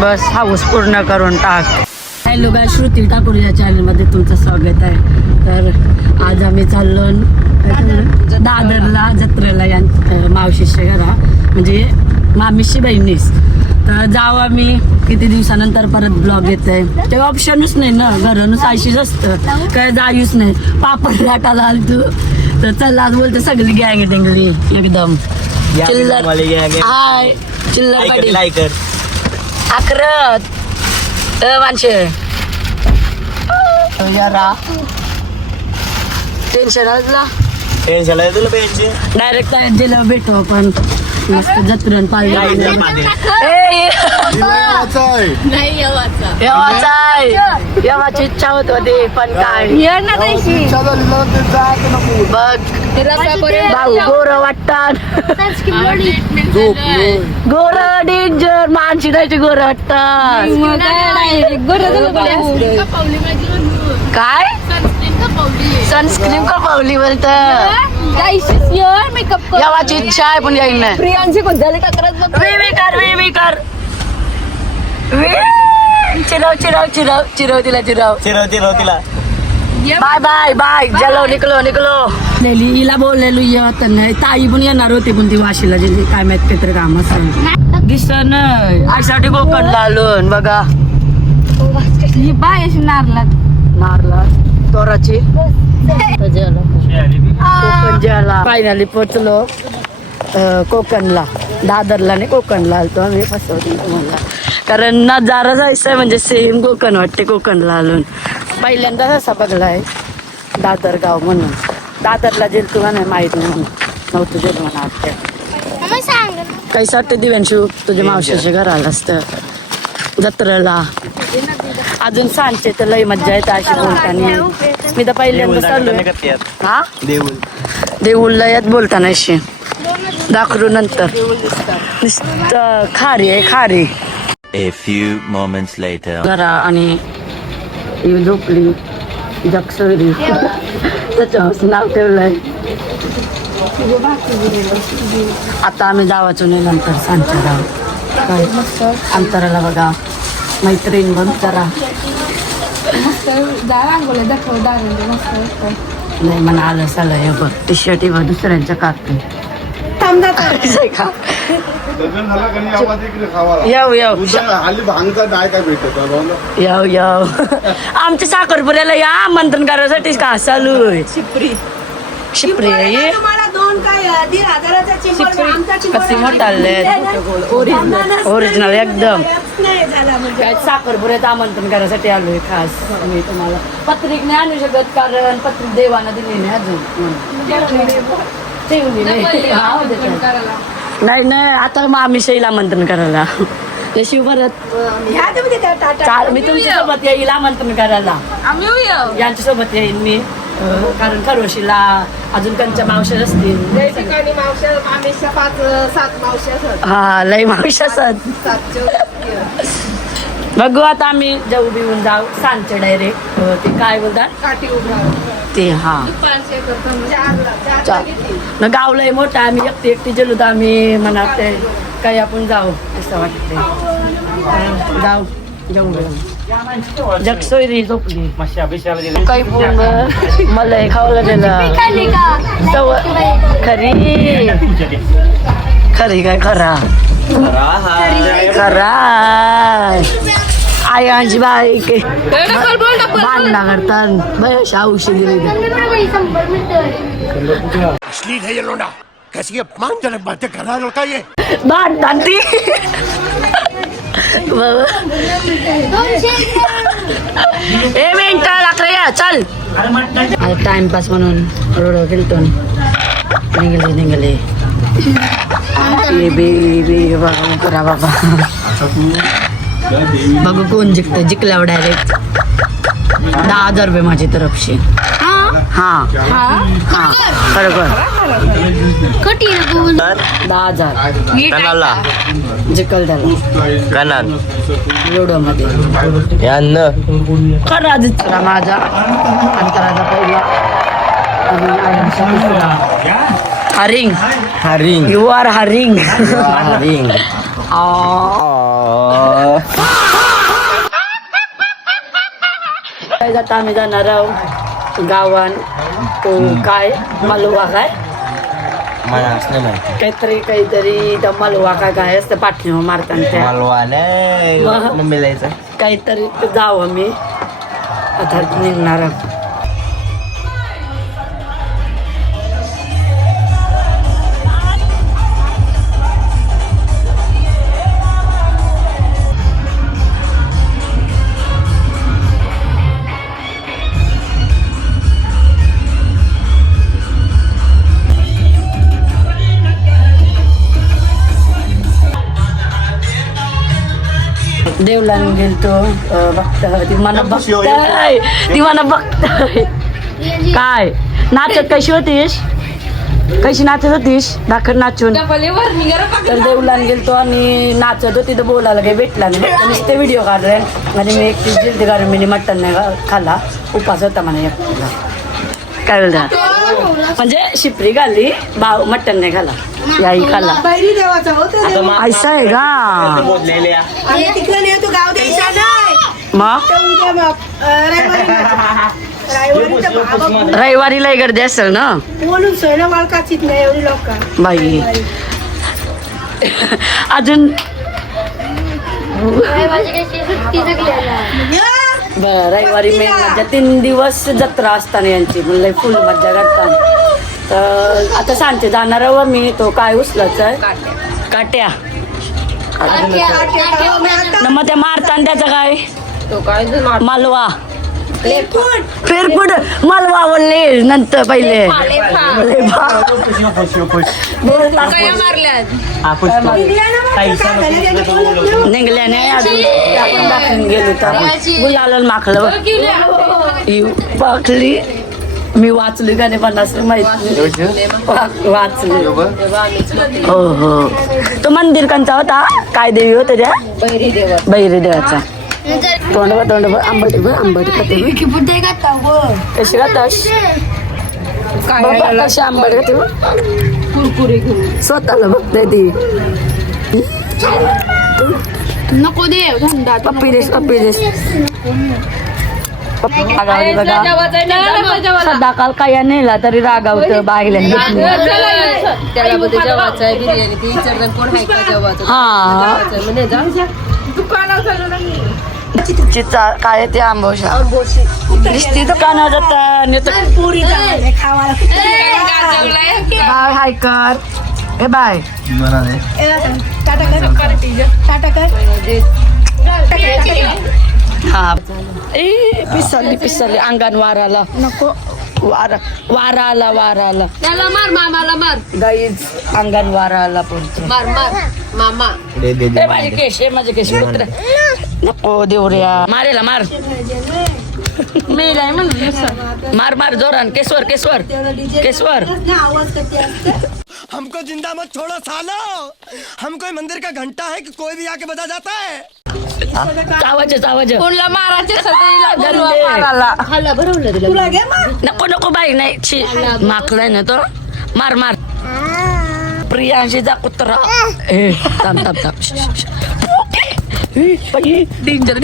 बस house पूर्ण करून टाक. हॅलो गाय, श्रुती ठाकूर या चॅनलमध्ये तुमचं स्वागत आहे. तर आज आम्ही चाललो दादरला जत्रेला या मावशीच्या घरा, म्हणजे मामीशी बहिणीस. तर जाऊ आम्ही किती दिवसानंतर परत ब्लॉग येत आहे. ते ऑप्शनच नाही ना, घरानंच आयशीच असतं, काय जायूच नाही. पापड लाटाला आल तू तर चला आज बोलते सगळी गँग टेंगली एकदम चिल्लर. हाय चिल्लर आखरत माणसे यारा टेन्शन डायरेक्ट दिलं भेटू आपण मस्त जत्रण पाहिजे. येवाची इच्छा होत होती पण काय बघ भाऊ गोर वाटतात, गोर डेंजर माणशी द्यायची गोर वाटतात. काय सनस्क्रीन का पावली बोलत यावाची इच्छा आहे पण येईल नाही. प्रियांशी कोणत्या चिरव तिला बाय बाय बाय. चलो निकलो हिला बोललेलो येत नाही. ताई पण येणार होती पण ती वाशीला गेली, काय माहित काहीतरी काम असं दिसत नाही. आयसाठी कोकणला आलो बघा. बाय नारला तोराची फायनली पोचलो कोकणला. दादरला नाही कोकणला आलतो आम्ही. फसवतो तुम्हाला कारण नजारा जायचं म्हणजे सेम कोकण वाटते. कोकणला आलो पहिल्यांदाच असा बघलाय दादर गाव म्हणून. दादरला जेल तुला नाही माहिती म्हणून नव्हतं जेल म्हणा वाटतं. काही साठी दिव्यांशी तुझ्या मावशीच्या घराला असतं जत्रेला. अजून सांगते तर लई मज्जा येते अशी बोलताना. मी तर पहिल्यांदा चाललोय हा देऊळला यात बोलताना अशी दाखवू नंतर नुसतं खारी आहे खारी. A few moments later. घरा आणि झोपली जगसोयरी त्याच्यावर नाव ठेवलंय. आता आम्ही जावाचो नाही नंतर सांगच्या गाव काय अंतराला बघा मैत्रीण बंद करा नाही म्हणा आलं साला हे बघ टी शर्ट बघ दुसऱ्यांच्या कापते. आमच्या साखरपुऱ्याला या आमंत्रण करायसाठी का चालू आहे. शिपरी कशी मोठाले ओरिजिनल एकदम. साखरपुऱ्याचं आमंत्रण करायसाठी आलोय खास. मी तुम्हाला पत्रिक नाही आणू शकत कारण पत्रिक देवानं दिली नाही अजून ठेवली नाही. नाही आता मग आम्ही शैला आमंत्रण करायला शिव परत मी तुमच्या सोबत येईल आमंत्रण करायला. यांच्या सोबत येईल मी कारण खरोशीला अजून कंच्या मावश्या असतील. हा लई मावश्या असत. बघू आता आम्ही जाऊ बिवून जाऊ सांगते डायरेक्ट ते काय बोलतात ते. हा गावलंय मोठा आम्ही एकटी गेलो तर आम्ही म्हणत काही आपण जाऊ असं वाटतंय. जाऊ जगसोयरी झोपली काही बोंब मला खावला गेलं खरी काय खरा आई आजी बाई बांधला करतात बस औषध दिली. बांधतात ती ए मिनिट लागलं या चल. टाइमपास म्हणून रोड गेलतो निघाले बघा करा बाबा. बघू कोण जिंकल्यावर डायरेक्ट 10,000 रुपये माझी तरफशी. हा बरोबर 10,000 जिकल त्याला लुडो मध्ये खरा जिंकला माझा अंतराचा पहिला Haring Haring. You are Haring Haring. आता आम्ही जाणार आहोत गावान तो काय मालवा काय मला असलं माहिती. काहीतरी त्या मालवा काय असतं पाठीवर मारताना त्या मालवाने मम्मीला यायचं. काहीतरी जावं मी आता निघणार आहोत. देवलान गेलतो बघता ती मला बघताय ती मला बघताय काय नाचत कशी होतीस कशी नाचत होतीस दाखल नाचून तर देवलान गेलतो आणि नाचत होती तर बोलायला काही भेटला नाही नुसते व्हिडिओ काढले म्हणजे मी एकटीच गेलते कारण मी मटण नाही खाल्ला उपास होता मला एकटीला काय बोलता म्हणजे शिपरी घाली भाव मटण नाही खाला याही खाला बैरी देवाचा होतो ऐसा आहे का आणि तिकडे नेतो गाव द्यायचा नाही मग तर उद्या मग रविवारी रविवारी लय गर्दी असेल ना बोलून सोयला वाळकाचीत नाही एवढी लोक बाई अजून बरं रविवारी मेन मज्जा 3 दिवस जत्रा असताना यांची लय फुल मज्जा करतात तर आता सांगते जाणार आहे मी तो काय उचलायचा आहे काट्या न मग त्या मारताना त्याचं काय तो काय मालवा फेरफुट मालवा बोलले नंतर पहिले निघल्या नाही अजून आपण दाखवून गेलो तर गुलाल माखलं पाकली मी वाचली का नाही पन्नास माहिती वाचली हो हो तो मंदिर कंचा होता काय देवी होत त्या बैरी देवाचा तोंड आंबट खाते कशी खातास कशी आंबट खाते स्वतःला बघताय ती नको दे धंदा पप्पी देस रागावली बघा सदाकाल काय नेला तरी रागावत बाईला हा चिचा काय ते आंबोशा नुसती दुकानावर जातात बाय हाय कर हे बाय हा पिसरली अंगण वाराला नको वारा आला त्याला मार मामाला मार गाईच अंगण वारा आला पण मार मामा माझे केश माझे केश पुत्र नको देवऱ्या मारेला मार मेलाय म्हणून मार जोरान केसवर हमको जिंदा मत छोड़ो सालो हम कोई मंदिर का घंटा है कि कोई भी आके बजा जाता है चावाचे कोणला मारायचे हल्ला भरवलं नको बाई नाही छी माकलाय ना तो मार प्रियांशीचा कुत्रा थांब डेंजर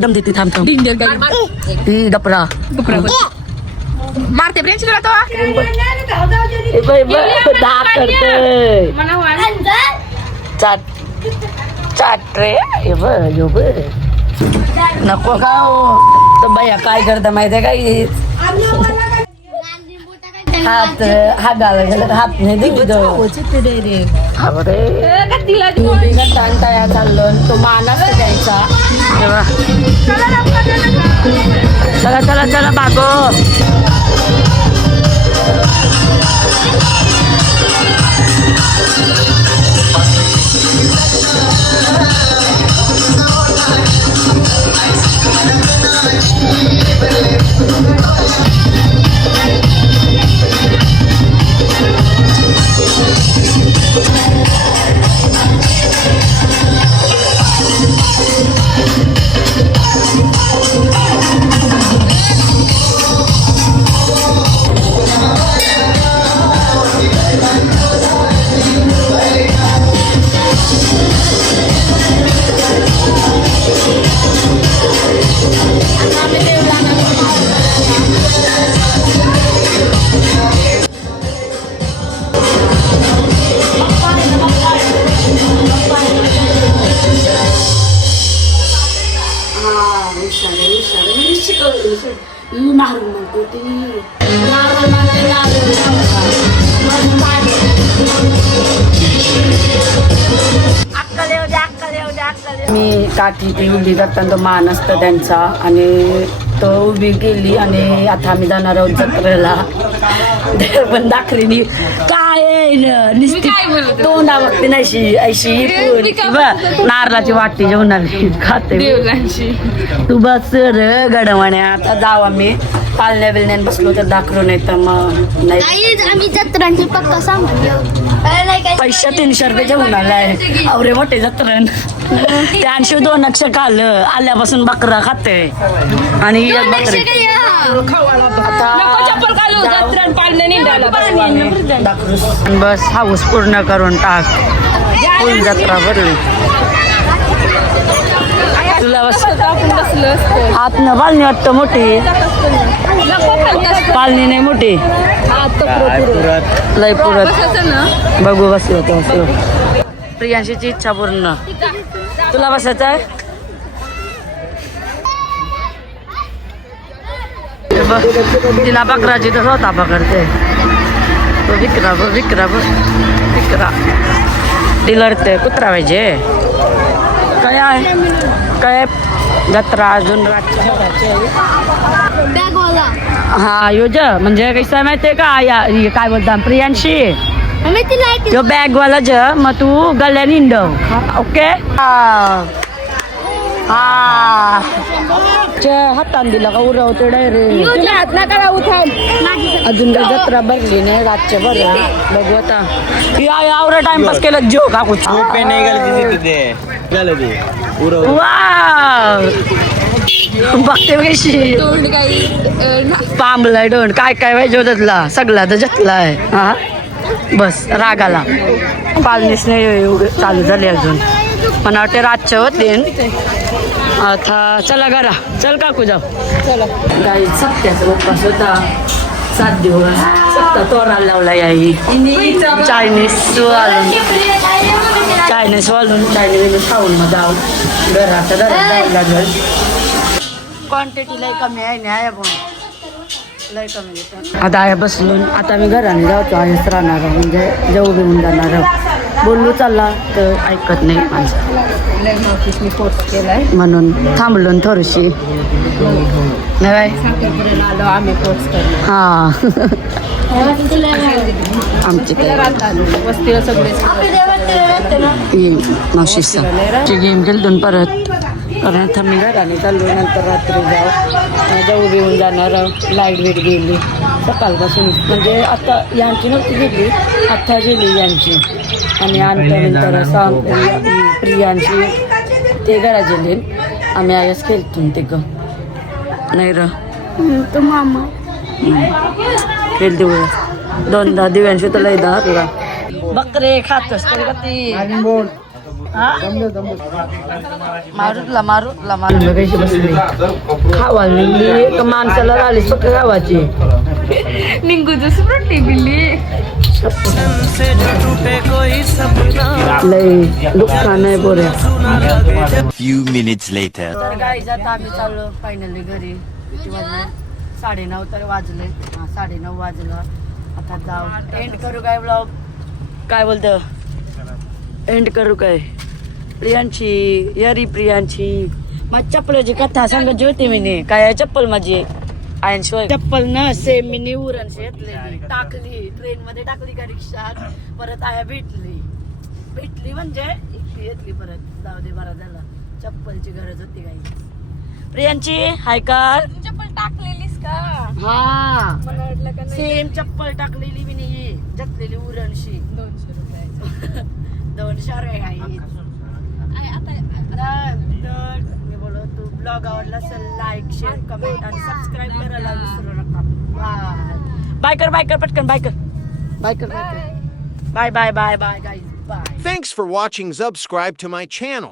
दम देते थांब डेंजर डपरा मारते प्रियांशी तुला तो करते चाट रे नको का तर बाया काय करता माहितीये का हात घाला हात नाही दिली टांगता चाललो तो मानास द्यायचा चला भागो मी शिकवलं नारळ म्हणतो ती नारळ म्हणते मी काठी ती उभी करताना तो मान असतं त्यांचा आणि तो उभी केली आणि आता आम्ही जाणार आहोत जत्रेला पण दाखरीनी काय निस्ती तोंडा बघते नाही अशी नारळाची वाटी जेवणारी खाते तू बस र गडवण्या आता जाऊ आम्ही पालण्या बिलण्यान बसलो तर दाखलो नाही तर मग नाही आम्ही जत्रांची पक्का सामान पैसे 300 रुपये जेवण आलाय अवरे मोठे जत्रण त्यांशी 2 अक्ष खाल्लं आल्यापासून बकरा खाते आणि एक बकरी बस हाऊस पूर्ण करून टाक फुल जत्रा भरली तुला बस आतनं पालणी वाटतं मोठी पालणी नाही मोठी लय पुरत बघू बसलो तो प्रियांशीची इच्छा पूर्ण तुला बसायचं आहे तिला बकराची तर स्वतः पकडते विक्रा ती लढते कुत्रा पाहिजे काय आहे काय जत्रा अजून हा योज म्हणजे कसं माहितीये का या काय बोलता प्रियांशी जो बॅग वाला ज मग तू गल्याने इंडव ओके हा हातान दिला का उरवतो डायरेक्ट अजून काही जत्रा भरली नाही रातच्या बरं बघू आता यावर टाइमपास केला जो का कुछ नाही गलती बघते कशी पांबलाय डोन काय काय पाहिजे होतला सगळा तर जतलाय हा बस रागाला पालनीस नाही चालू झाले अजून मला वाटते रातचे होते आता चला घरा चल काकू जाऊ चला गाई सत्याचा उपवास होता 7 दिवस सत्ता तोराला लावला याई चायनीज वालून चायनीज खाऊन मग जाऊ घरात जायला लागेल क्वांटिटी लय कमी आहे नाही पण लय कमी आता आहे बसलून आता मी घराने जातो आहेच राहणार म्हणजे जेऊ घेऊन जाणार बोललो चालला तर ऐकत नाही माझं पोस्ट केलाय म्हणून थांबलो थोडीशी नाही आम्ही पोस्ट हा आमची वस्तीला सगळे मावशीचा गेम खेळतून परत कारण आता मी घराने चाललो नंतर रात्री जाऊ घेऊन जाणार लाईट वेट गेली सकाळपासून म्हणजे आता यांची नव्हती गेली आता गेली यांची आणि नंतर सांग प्रियांची ते घरा गेले आम्ही आयस खेळतून ते ग नाही र तो मामा खेळ देऊ 2 दिव्यांशी तर लय दहा तुला बकरे खात असते का ती मारूतला कशी बसली खावाली माणसाला आली स्वतः गावाची निंगू दुसरी बिल्ली लय दुःखान आहे बोऱ्या Few minutes later. तर गाईज आता आम्ही चाललो फायनली घरी किती वाजले 9:30 तर वाजले 9:30 वाजलं आता जाऊ एंड करू काय ब्लॉग काय बोलतं एंड करू काय प्रियांची यरी प्रियांची मग चप्पलाची कथा सांगायची होती मी काय चप्पल माझी शिवाय चप्पल न सेम मी उरण घेतलेली टाकली ट्रेन मध्ये टाकली का रिक्षात परत आया भेटली म्हणजे घेतली परत जाऊ दे बरा झाला चप्पलची गरज होती काही प्रियांची हाय कार चप्पल टाकलेलीस का हा मला वाटलं का सेम चप्पल टाकलेली मी नाही घेतलेली उरणशी 200 रुपये 200 रुपये आहे तर मी बोलतो तू ब्लॉग आवडला असेल लाईक शेअर कमेंट आणि सबस्क्राईब करायला विसरू नका बाय कर पटकन बाय कर bye bye guys bye Thanks for watching. Subscribe to my channel.